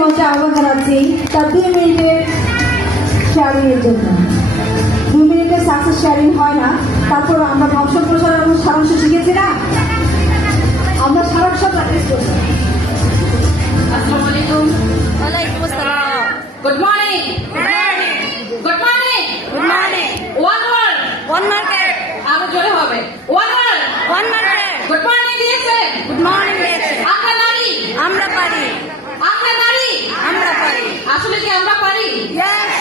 মঞ্চে আহ্বান জানাচ্ছি তার 2 মিনিটের শেয়ারিং এর জন্য। 2 মিনিটের সাকসেস শেয়ারিং হয় না, তারপর আমরা ভাষণ প্রচার সারাংশ শিখেছি না, আমরা সারাংশ প্র্যাকটিস করবো। আসসালামু আলাইকুম। ওয়ালাইকুম আসসালাম। Good morning. Good morning. Good morning. One word. One market. আরো জোরে হবে। One word. One market. Good morning দিয়েছেন। গুড মর্নিং দিয়েছে। আমরা নারী। আমরা পারি। আমরা নারী। আমরা পারি। আসলে কি আমরা পারি? ইয়েস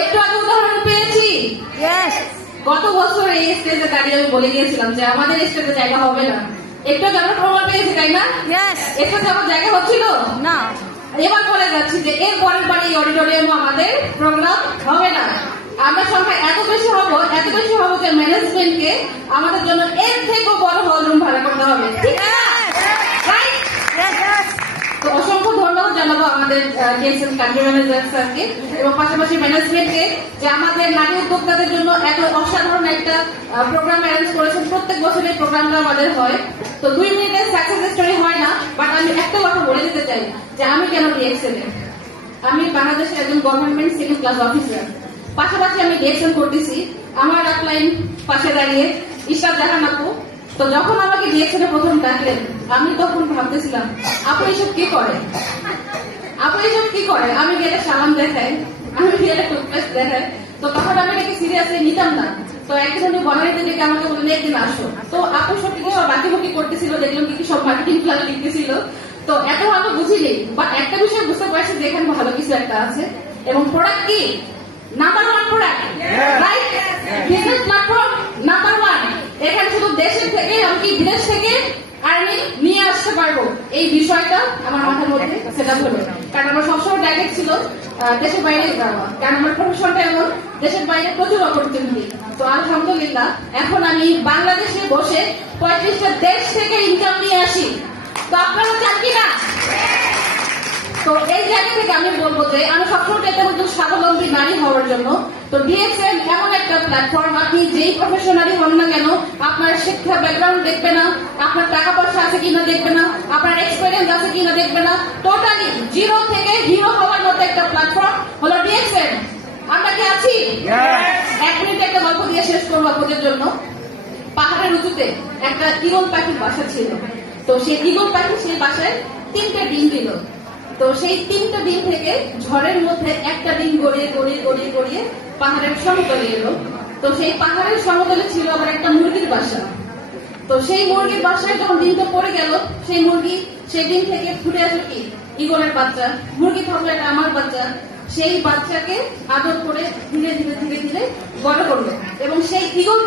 একটু আগে উদাহরণ পেয়েছি। ইয়েস। গত বছর এই স্টেজে দাঁড়িয়ে আমি বলে গিয়েছিলাম যে আমাদের স্টেজে জায়গা হবে না। একটু আগে আমরা প্রমাণ পেয়েছি, তাই না? ইয়েস। একটু আমার জায়গা হচ্ছিল না। এবার বলে যাচ্ছি যে এর পরের বারে এই অডিটোরিয়ামে আমাদের প্রোগ্রাম হবে না। আমরা সংখ্যা এত বেশি হবো যে ম্যানেজমেন্টকে আমাদের জন্য এর থেকেও বড় হল রুম ভাড়া করতে হবে, ঠিক না? Right? তো অসংখ্য ধন্যবাদ জানাবো আমাদের ডিএসএল কান্ট্রি ম্যানেজার স্যারকে এবং পাশাপাশি ম্যানেজমেন্টকে যে আমাদের নারী উদ্যোক্তাদের জন্য এত অসাধারণ একটা প্রোগ্রাম অ্যারেঞ্জ করেছেন। প্রত্যেক বছর এই প্রোগ্রামটা আমাদের হয়। তো 2 মিনিটের সাকসেস স্টোরি হয় না, বাট আমি একটা কথা বলে দিতে চাই যে আমি কেন ডিএক্সএল এ। আমি বাংলাদেশের একজন গভর্নমেন্ট সেকেন্ড ক্লাস অফিসার, পাশাপাশি আমি ডিএক্সএল করতেছি। আমার আপলাইন পাশে দাঁড়িয়ে ইশরাত জাহান আপু। তো যখন আমাকে ডিএক্সএল এ প্রথম ডাকলেন, আমি তখন ভাবতেছিলাম আপু এইসব কি করে, আমি গেলে সাবান দেখাই, আমি গেলে টুথপেস্ট দেখাই। তো তখন আমি এটাকে সিরিয়াসলি নিতাম না। তো একদিন উনি বনানীতে ডেকে আমাকে বললেন একদিন আসো। তো আপু সব কি সব বাকি করতেছিল, দেখলাম কি সব মার্কেটিং প্ল্যান লিখতেছিল। তো এত ভালো বুঝিনি, বাট একটা বিষয় বুঝতে পারছি যে এখানে ভালো কিছু একটা আছে। এবং প্রোডাক্ট কি number 1 product, right? Business platform number 1। এখানে শুধু দেশের থেকে এমনকি বিদেশ থেকে আর্নিং নিয়ে আসতে পারবো, এই বিষয়টা আমার মাথার মধ্যে সেটা হলো। কারণ আমার সবসময় টার্গেট ছিল দেশের বাইরে যাওয়া, কারণ আমার প্রফেশনটা এমন, দেশের বাইরে প্রচুর অপরচুনিটি। তো আলহামদুলিল্লাহ এখন আমি বাংলাদেশে বসে 35টা দেশ থেকে ইনকাম নিয়ে আসি। তো আপনারা চান কিনা? তো এই জায়গা থেকে আমি বলবো যে আমি সবসময় চেষ্টা করছি স্বাবলম্বী নারী হওয়ার জন্য। তো ডিএক্সএল এমন একটা প্ল্যাটফর্ম, আপনি যেই প্রফেশনালি হন না কেন, আপনার শিক্ষা ব্যাকগ্রাউন্ড দেখবে না, আপনার টাকা পয়সা আছে কিনা দেখবে না, আপনার এক্সপিরিয়েন্স আছে কিনা দেখবে না, টোটালি জিরো থেকে হিরো হওয়ার মতো একটা প্ল্যাটফর্ম হলো ডিএক্সএল। আমরা কি আছি? 1 মিনিট একটা গল্প দিয়ে শেষ করবো আপনাদের জন্য। পাহাড়ের উঁচুতে একটা ঈগল পাখির বাসা ছিল। তো সেই ঈগল পাখি সেই বাসায় 3টে ডিম দিল। তো সেই 3টে ডিম থেকে ঝড়ের মধ্যে একটা ডিম গড়িয়ে পাহাড়ের সমতলে এলো। তো সেই পাহাড়ের সমতলে ছিল আবার একটা মুরগির বাসা। তো সেই মুরগির বাসায় যখন ডিমটা পড়ে গেল, সেই মুরগি সেই ডিম থেকে ফুটে আসলো কি ঈগলের বাচ্চা। মুরগি ভাবলো এটা আমার বাচ্চা, সেই বাচ্চাকে আদর করে ধীরে ধীরে বড় করলো এবং সেই ঈগল